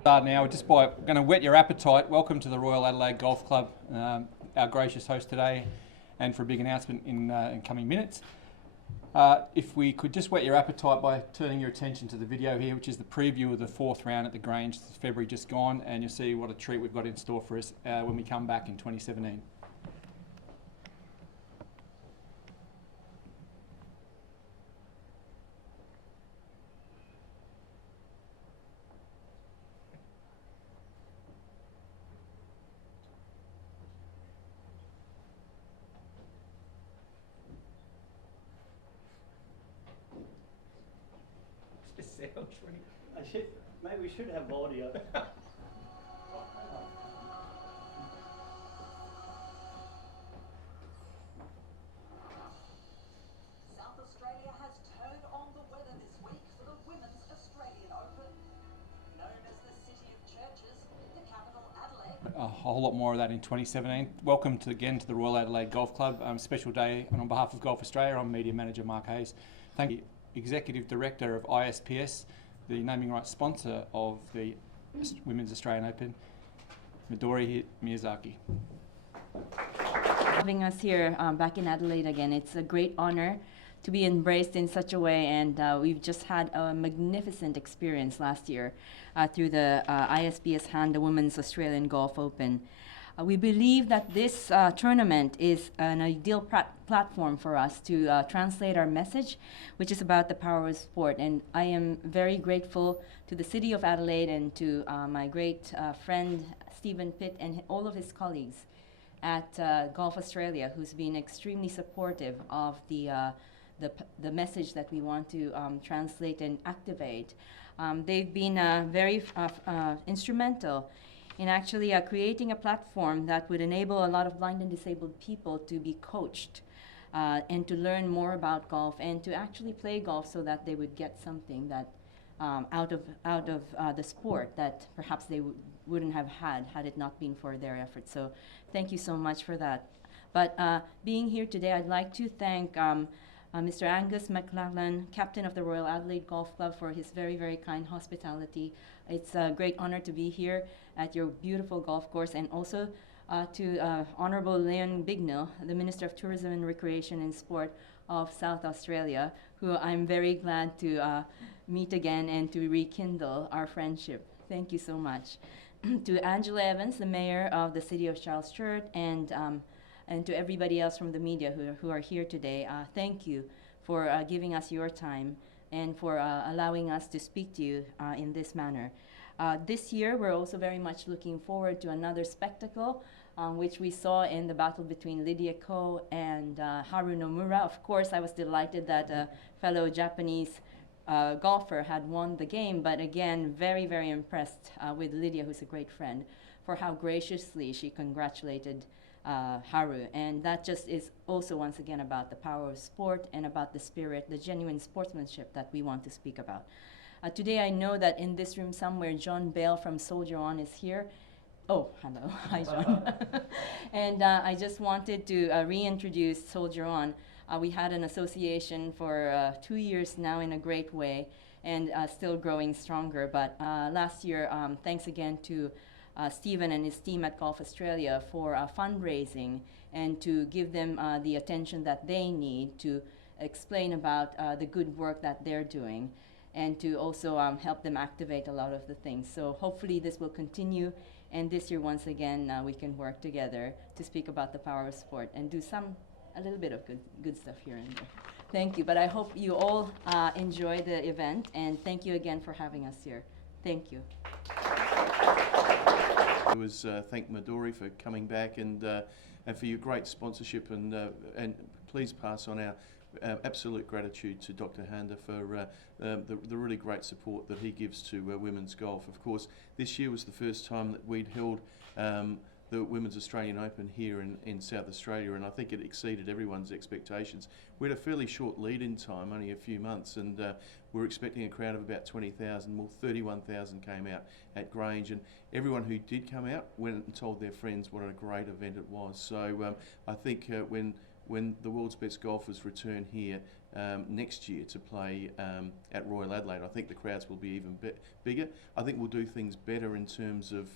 Start now, just by going to whet your appetite. Welcome to the Royal Adelaide Golf Club, our gracious host today, and for a big announcement in coming minutes. If we could just whet your appetite by turning your attention to the video here, which is the preview of the fourth round at the Grange. It's February just gone, and you'll see what a treat we've got in store for us when we come back in 2017. Maybe we should have audio. South Australia has turned on the weather this week for the Women's Australian Open. Known as the City of Churches, the capital Adelaide. A whole lot more of that in 2017. Welcome again to the Royal Adelaide Golf Club. Special day, and on behalf of Golf Australia, I'm Media Manager Mark Hayes. Thank you, Executive Director of ISPS, the naming rights sponsor of the Women's Australian Open, Midori Miyazaki. Having us here back in Adelaide again, it's a great honor to be embraced in such a way, and we've just had a magnificent experience last year through the ISPS hand, the Women's Australian Golf Open. We believe that this tournament is an ideal platform for us to translate our message, which is about the power of sport. And I am very grateful to the City of Adelaide and to my great friend Stephen Pitt and all of his colleagues at Golf Australia, who's been extremely supportive of the message that we want to translate and activate. They've been very instrumental in actually creating a platform that would enable a lot of blind and disabled people to be coached and to learn more about golf and to actually play golf so that they would get something that out of the sport that perhaps they wouldn't have had it not been for their efforts. So thank you so much for that. But being here today, I'd like to thank Mr. Angus McLachlan, captain of the Royal Adelaide Golf Club, for his very, very kind hospitality. It's a great honor to be here at your beautiful golf course, and also to Honourable Leon Bignell, the Minister of Tourism and Recreation and Sport of South Australia, who I'm very glad to meet again and to rekindle our friendship. Thank you so much. To Angela Evans, the Mayor of the City of Charles Sturt, and to everybody else from the media who are here today, thank you for giving us your time and for allowing us to speak to you in this manner. This year, we're also very much looking forward to another spectacle, which we saw in the battle between Lydia Ko and Haru Nomura. Of course, I was delighted that a fellow Japanese golfer had won the game, but again, very, very impressed with Lydia, who's a great friend, for how graciously she congratulated Haru. And that just is also, once again, about the power of sport and about the spirit, the genuine sportsmanship that we want to speak about. Today, I know that in this room somewhere, John Bale from Soldier On is here. Oh, hello. Hi, John. And I just wanted to reintroduce Soldier On. We had an association for 2 years now in a great way, and still growing stronger. But last year, thanks again to Stephen and his team at Golf Australia for fundraising and to give them the attention that they need to explain about the good work that they're doing, and to also help them activate a lot of the things. So hopefully this will continue, and this year once again we can work together to speak about the power of sport and do a little bit of good stuff here and there. Thank you, but I hope you all enjoy the event, and thank you again for having us here. Thank you. I was thank Midori for coming back and for your great sponsorship, and please pass on our absolute gratitude to Dr. Handa for the really great support that he gives to women's golf. Of course, this year was the first time that we'd held the Women's Australian Open here in South Australia, and I think it exceeded everyone's expectations. We had a fairly short lead-in time, only a few months, and we were expecting a crowd of about 20,000. Well, 31,000 came out at Grange, and everyone who did come out went and told their friends what a great event it was. So I think when when the world's best golfers return here next year to play at Royal Adelaide, I think the crowds will be even bigger. I think we'll do things better in terms of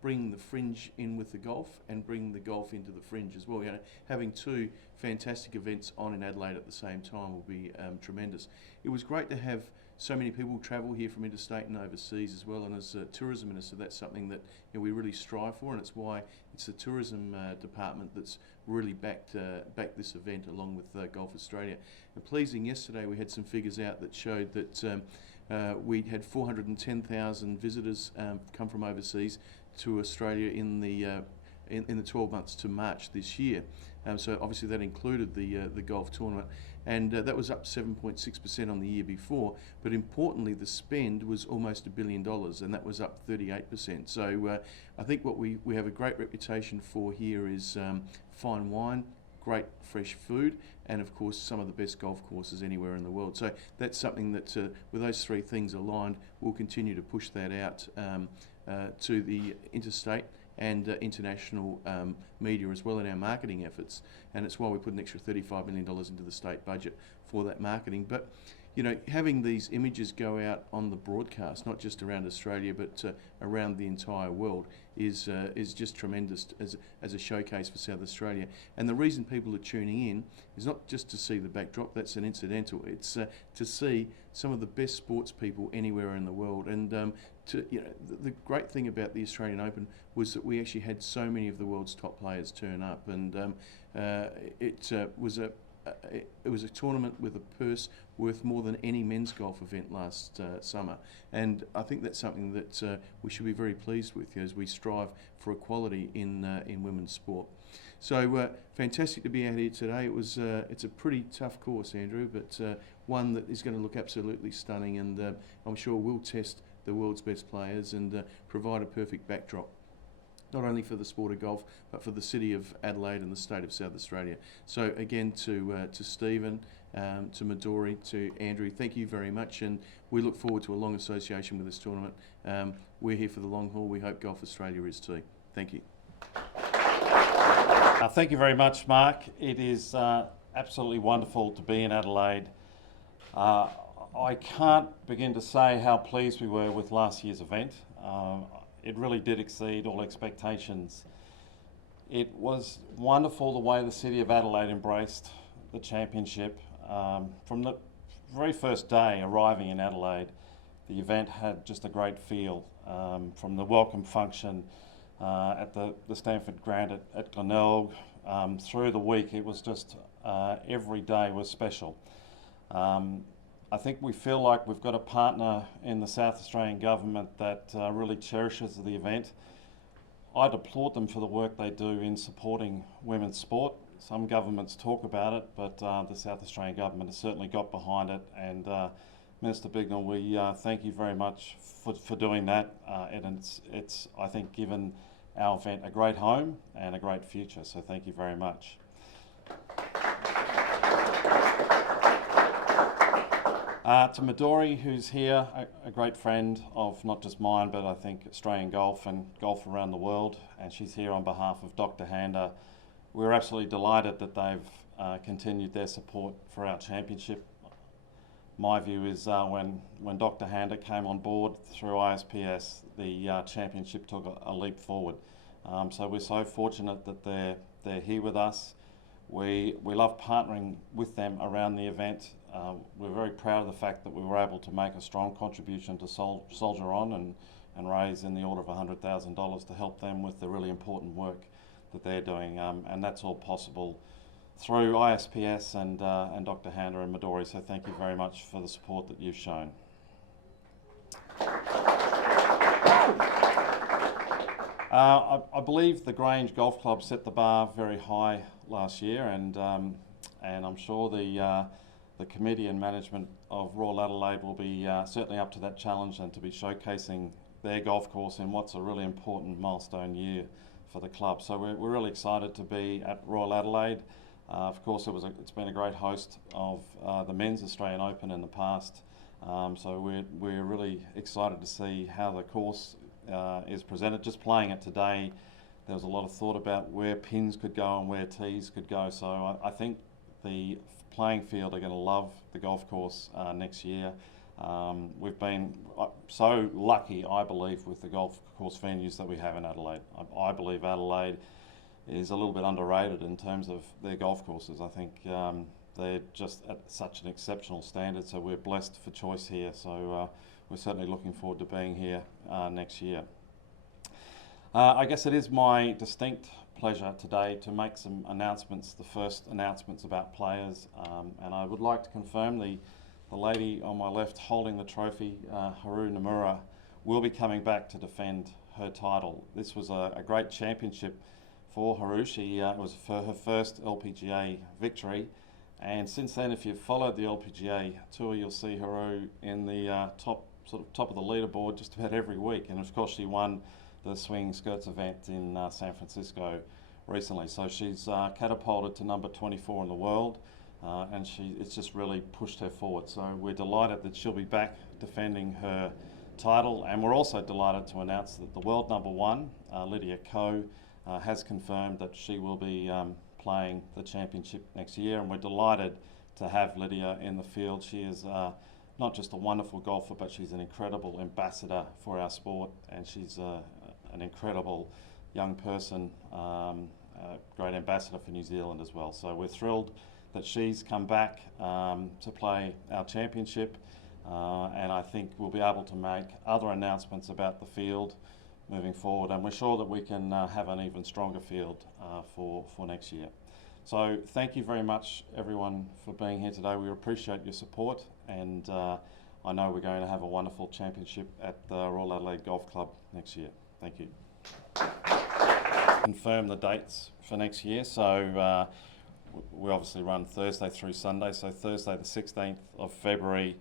bringing the fringe in with the golf and bringing the golf into the fringe as well. You know, having two fantastic events on in Adelaide at the same time will be tremendous. It was great to have so many people travel here from interstate and overseas as well, and as a tourism minister, that's something that we really strive for, and it's why it's the tourism department that's really backed this event along with Golf Australia. And pleasing, yesterday we had some figures out that showed that we had 410,000 visitors come from overseas to Australia in the 12 months to March this year. So obviously that included the golf tournament, and that was up 7.6% on the year before. But importantly, the spend was almost $1 billion, and that was up 38%. So I think what we have a great reputation for here is fine wine, great fresh food, and of course some of the best golf courses anywhere in the world. So that's something that, with those three things aligned, we'll continue to push that out to the interstate and international media as well in our marketing efforts, and it's why we put an extra $35 million into the state budget for that marketing. But you know, having these images go out on the broadcast, not just around Australia but around the entire world, is just tremendous as a showcase for South Australia. And the reason people are tuning in is not just to see the backdrop, that's an incidental, it's to see some of the best sports people anywhere in the world. And the great thing about the Australian Open was that we actually had so many of the world's top players turn up, and it was a tournament with a purse worth more than any men's golf event last summer, and I think that's something that we should be very pleased with as we strive for equality in women's sport. So fantastic to be out here today. It's a pretty tough course, Andrew, but one that is going to look absolutely stunning, and I'm sure will test the world's best players and provide a perfect backdrop, not only for the sport of golf, but for the city of Adelaide and the state of South Australia. So again, to Stephen, to Midori, to Andrew, thank you very much, and we look forward to a long association with this tournament. We're here for the long haul. We hope Golf Australia is too. Thank you. Thank you very much, Mark. It is absolutely wonderful to be in Adelaide. I can't begin to say how pleased we were with last year's event. It really did exceed all expectations. It was wonderful the way the city of Adelaide embraced the championship. From the very first day arriving in Adelaide, the event had just a great feel. From the welcome function at the Stanford Grant at Glenelg, through the week, it was just every day was special. I think we feel like we've got a partner in the South Australian government that really cherishes the event. I'd applaud them for the work they do in supporting women's sport. Some governments talk about it, but the South Australian government has certainly got behind it. And Minister Bignell, we thank you very much for doing that. And it's, I think, given our event a great home and a great future. So thank you very much. To Midori, who's here, a great friend of not just mine, but I think Australian golf and golf around the world, and she's here on behalf of Dr. Handa. We're absolutely delighted that they've continued their support for our championship. My view is when Dr. Handa came on board through ISPS, the championship took a leap forward. So we're so fortunate that they're here with us. We love partnering with them around the event. We're very proud of the fact that we were able to make a strong contribution to Soldier On and raise in the order of $100,000 to help them with the really important work that they're doing. And that's all possible through ISPS and Dr. Handa and Midori. So thank you very much for the support that you've shown. I believe the Grange Golf Club set the bar very high last year, and I'm sure the committee and management of Royal Adelaide will be certainly up to that challenge and to be showcasing their golf course in what's a really important milestone year for the club. So we're really excited to be at Royal Adelaide. Of course, it's been a great host of the Men's Australian Open in the past. So we're really excited to see how the course is presented. Just playing it today, there was a lot of thought about where pins could go and where tees could go. So I think the playing field are going to love the golf course next year. We've been so lucky, I believe, with the golf course venues that we have in Adelaide. I believe Adelaide is a little bit underrated in terms of their golf courses. I think they're just at such an exceptional standard, so we're blessed for choice here. So we're certainly looking forward to being here next year. I guess it is my distinct pleasure today to make some announcements, the first announcements about players, and I would like to confirm the lady on my left holding the trophy, Haru Nomura, will be coming back to defend her title. This was a great championship for Haru. It was for her first LPGA victory, and since then, if you've followed the LPGA tour, you'll see Haru in the top of the leaderboard just about every week. And of course, she won the swinging skirts event in San Francisco recently. So she's catapulted to number 24 in the world, and it's just really pushed her forward. So we're delighted that she'll be back defending her title, and we're also delighted to announce that the world number one, Lydia Ko, has confirmed that she will be playing the championship next year, and we're delighted to have Lydia in the field. She is not just a wonderful golfer, but she's an incredible ambassador for our sport, and she's an incredible young person, a great ambassador for New Zealand as well. So we're thrilled that she's come back to play our championship, and I think we'll be able to make other announcements about the field moving forward, and we're sure that we can have an even stronger field for next year. So thank you very much, everyone, for being here today. We appreciate your support, and I know we're going to have a wonderful championship at the Royal Adelaide Golf Club next year. Thank you. Confirm the dates for next year. So we obviously run Thursday through Sunday. So Thursday the 16th of February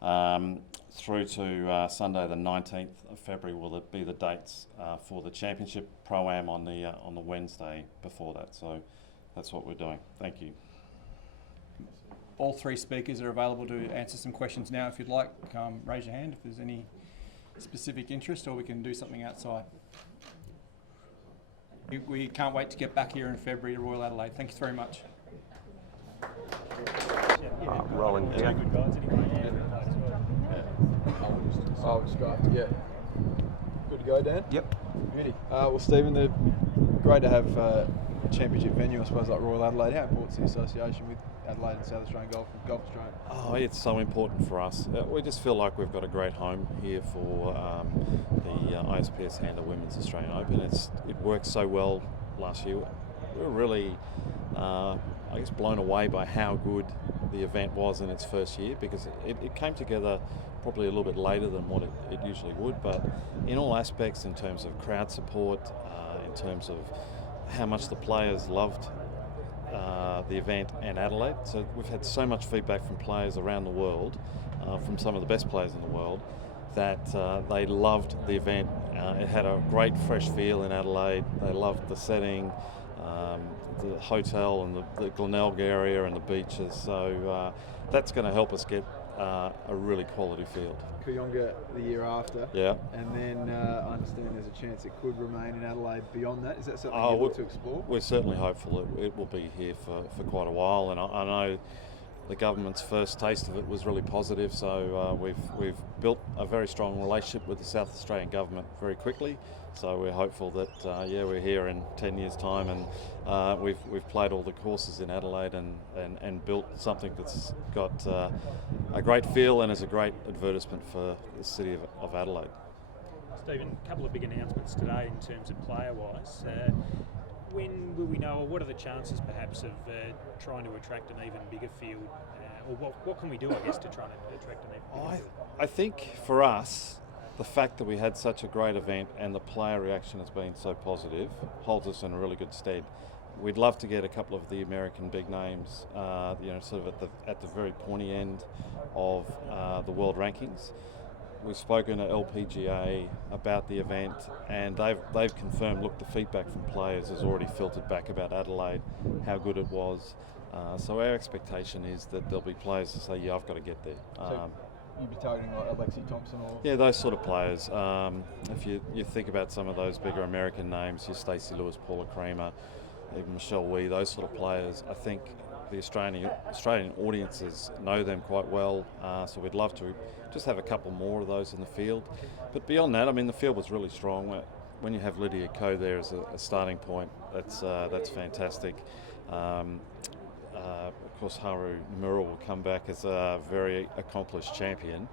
through to Sunday the 19th of February will be the dates for the championship Pro-Am on the Wednesday before that. So that's what we're doing. Thank you. All three speakers are available to answer some questions now. If you'd like, raise your hand if there's any specific interest, or we can do something outside. We can't wait to get back here in February to Royal Adelaide. Thank you very much. Rolling. Two good guys anyway. Oh, Skype. Yeah. Good to go, Dan? Yep. Beauty. Well, Stephen, they're great to have a championship venue, I suppose, like Royal Adelaide. How important is the association with Adelaide and South Australian Golf and Golf Australia? Oh, it's so important for us. We just feel like we've got a great home here for the ISPS Handler Women's Australian Open. It worked so well last year. We were really, I guess, blown away by how good the event was in its first year, because it came together probably a little bit later than what it usually would, but in all aspects, in terms of crowd support, in terms of how much the players loved the event and Adelaide. So we've had so much feedback from players around the world, from some of the best players in the world, that they loved the event. It had a great fresh feel in Adelaide. They loved the setting, the hotel and the Glenelg area and the beaches. So that's going to help us get a really quality field. Kooyonga the year after. Yeah. And then I understand there's a chance it could remain in Adelaide beyond that. Is that something you look to explore? We're certainly hopeful it will be here for quite a while, and I know the government's first taste of it was really positive, so we've built a very strong relationship with the South Australian government very quickly. So we're hopeful that we're here in 10 years' time, and we've played all the courses in Adelaide and built something that's got a great feel and is a great advertisement for the city of Adelaide. Stephen, a couple of big announcements today in terms of player-wise. When will we know, or what are the chances perhaps of trying to attract an even bigger field? Or what can we do, I guess, to try and attract an even bigger field? I think for us, the fact that we had such a great event and the player reaction has been so positive holds us in a really good stead. We'd love to get a couple of the American big names, sort of at the very pointy end of the world rankings. We've spoken to LPGA about the event, and they've confirmed, look, the feedback from players has already filtered back about Adelaide, how good it was. So our expectation is that there'll be players to say, yeah, I've got to get there. you'd be targeting like Alexi Thompson or? Yeah, those sort of players. If you think about some of those bigger American names, your Stacey Lewis, Paula Creamer, even Michelle Wee, those sort of players, I think the Australian audiences know them quite well, so we'd love to just have a couple more of those in the field. But beyond that, I mean, the field was really strong. When you have Lydia Ko there as a starting point, that's fantastic. Of course, Haru Nomura will come back as a very accomplished champion.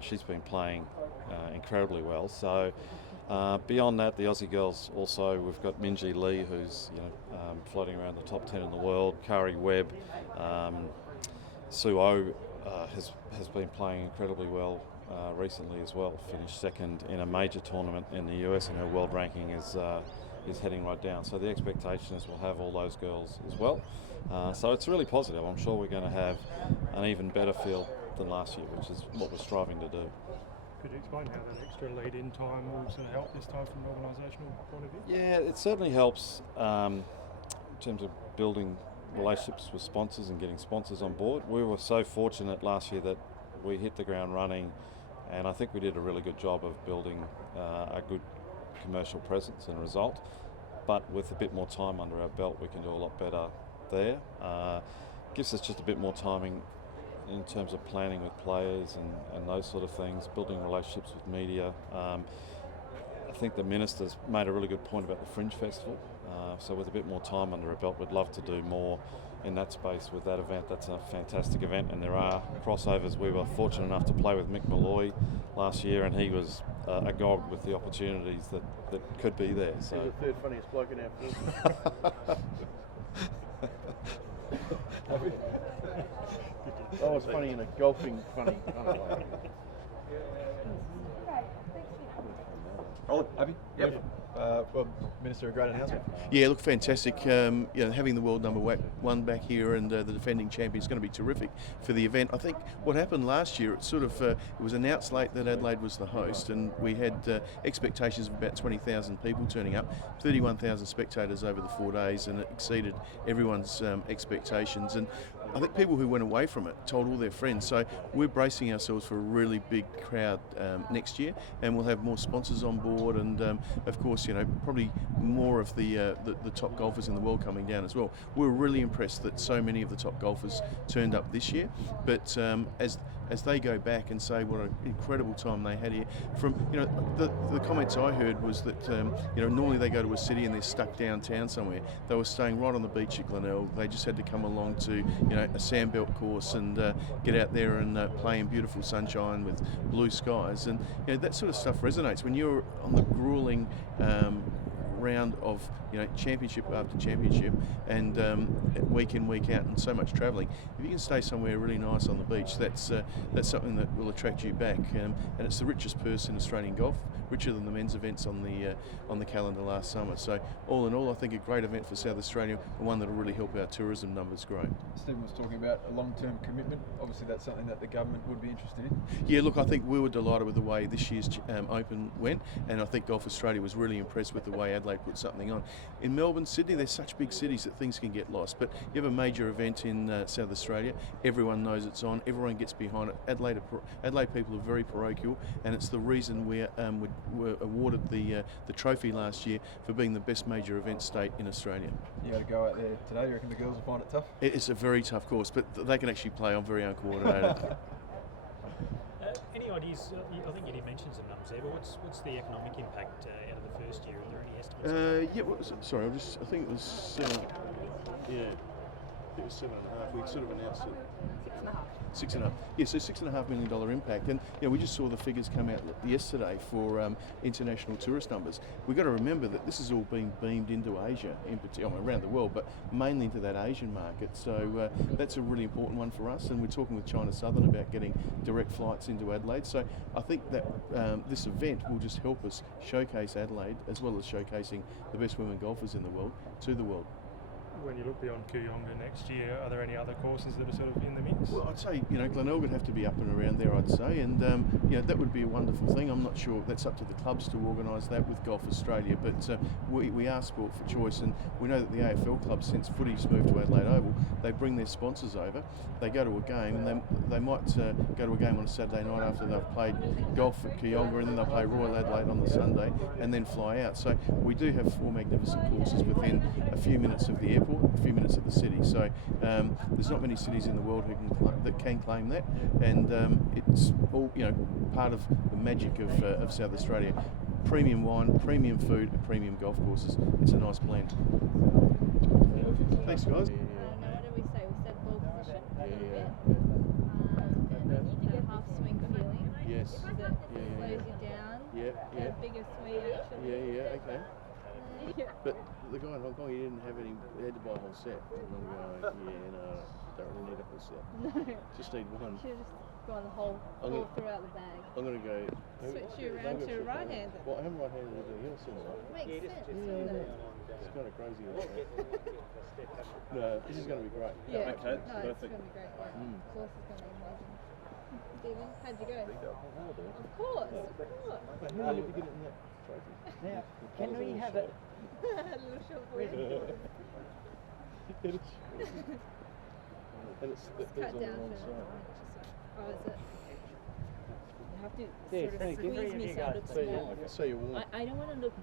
She's been playing incredibly well. So beyond that, the Aussie girls also, we've got Minjee Lee, who's floating around the top 10 in the world. Kari Webb, Sue O has been playing incredibly well recently as well. Finished second in a major tournament in the US, and her world ranking is heading right down. So the expectation is we'll have all those girls as well. So it's really positive. I'm sure we're going to have an even better field than last year, which is what we're striving to do. Could you explain how that extra lead-in time will sort of help this time from an organisational point of view? Yeah, it certainly helps in terms of building relationships with sponsors and getting sponsors on board. We were so fortunate last year that we hit the ground running, and I think we did a really good job of building a good commercial presence and result. But with a bit more time under our belt, we can do a lot better there. Gives us just a bit more timing in terms of planning with players and those sort of things, building relationships with media. I think the Minister's made a really good point about the Fringe Festival. So with a bit more time under our belt, we'd love to do more in that space with that event. That's a fantastic event, and there are crossovers. We were fortunate enough to play with Mick Malloy last year, and he was agog with the opportunities that could be there. So He's the third funniest bloke in our field. Oh, it's funny in a golfing funny kind of way. Rolling. Happy? Yep. Well, Minister, a great announcement. Yeah, look, fantastic. Having the world number one back here and the defending champion is going to be terrific for the event. I think what happened last year, it was announced late that Adelaide was the host, and we had expectations of about 20,000 people turning up, 31,000 spectators over the 4 days, and it exceeded everyone's expectations. And I think people who went away from it told all their friends. So we're bracing ourselves for a really big crowd next year, and we'll have more sponsors on board, and of course, probably more of the top golfers in the world coming down as well. We're really impressed that so many of the top golfers turned up this year, but as they go back and say what an incredible time they had here, from the comments I heard was that normally they go to a city and they're stuck downtown somewhere. They were staying right on the beach at Glenelg. They just had to come along to a sandbelt course and get out there and play in beautiful sunshine with blue skies, and that sort of stuff resonates when you're on the grueling round of championship after championship, and week in, week out, and so much travelling. If you can stay somewhere really nice on the beach, that's something that will attract you back, and it's the richest purse in Australian golf, richer than the men's events on the calendar last summer. So all in all, I think a great event for South Australia, and one that will really help our tourism numbers grow. Stephen was talking about a long-term commitment. Obviously, that's something that the government would be interested in. Yeah, look, I think we were delighted with the way this year's Open went, and I think Golf Australia was really impressed with the way Adelaide put something on. In Melbourne, Sydney, they're such big cities that things can get lost, but you have a major event in South Australia, everyone knows it's on, everyone gets behind it. Adelaide people are very parochial, and it's the reason we were awarded the trophy last year for being the best major event state in Australia. You got to go out there today. You reckon the girls will find it tough? It's a very tough course, but they can actually play. I'm very uncoordinated. Any ideas? I think you did mention some numbers there, but what's the economic impact out of the first year? Are there any estimates? Yeah, what was it? Sorry, I think it was 7. Yeah, it was 7.5. We sort of announced it. 6.5. Yeah, so $6.5 million impact, and we just saw the figures come out yesterday for international tourist numbers. We've got to remember that this is all being beamed into Asia, in particular, around the world, but mainly into that Asian market. So that's a really important one for us, and we're talking with China Southern about getting direct flights into Adelaide. So I think that this event will just help us showcase Adelaide, as well as showcasing the best women golfers in the world to the world. when you look beyond Kooyonga next year, are there any other courses that are sort of in the mix? Well, I'd say, Glenelg would have to be up and around there, I'd say, and that would be a wonderful thing. I'm not sure, that's up to the clubs to organise that with Golf Australia, but we are sport for choice, and we know that the AFL clubs, since footy's moved to Adelaide Oval, they bring their sponsors over, they go to a game, and they might go to a game on a Saturday night after they've played golf at Kooyonga, and then they'll play Royal Adelaide on the Sunday, and then fly out. So we do have 4 magnificent courses within a few minutes of the airport, a few minutes of the city. So there's not many cities in the world that can claim that, and it's all part of the magic of South Australia. Premium wine, premium food, and premium golf courses. It's a nice blend. Thanks, guys. Now what did we say? We said ball position a little bit. Yeah. That half swing feeling. Yes. That slows you down. Yeah. A bigger swing actually. Yeah. Okay. Yeah. But the guy in Hong Kong, he didn't have any. He had to buy a whole set. And I'm going, don't really need a whole set. No. Just need one. Should have just gone the whole throughout the bag. I'm going to go. Switch you around to right-handed. Well, I'm right-handed with the heel similar. Makes sense, doesn't it? It's kind of crazy. No, this is going to be great. Yeah. Okay, No, perfect. it's going to be great. Yeah. Course is going to be amazing. Stephen, how'd you go? Of course. Wait, how did you get it in that trophy? Now, can we have it? A little short for you. And it's Cut on the down wrong to side. Oh, is it? You have to Yeah, sort of thank you. squeeze me so guys. it's So small. so you're warm. I don't want to look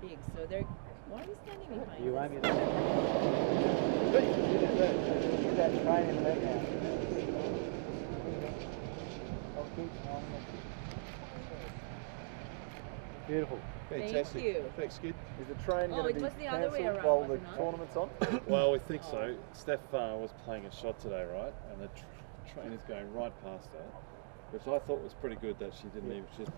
big, so they're. Why are you standing behind You us? won't be the Hey, you did that. do that training right now. Beautiful. Fantastic. you. Thanks, kid. Is the train Oh, going it to be was the other way cancelled around, while the wasn't it? tournament's on? Well, we think so. Steph was playing a shot today, right? And the train is going right past her, which I thought was pretty good that she didn't even. She's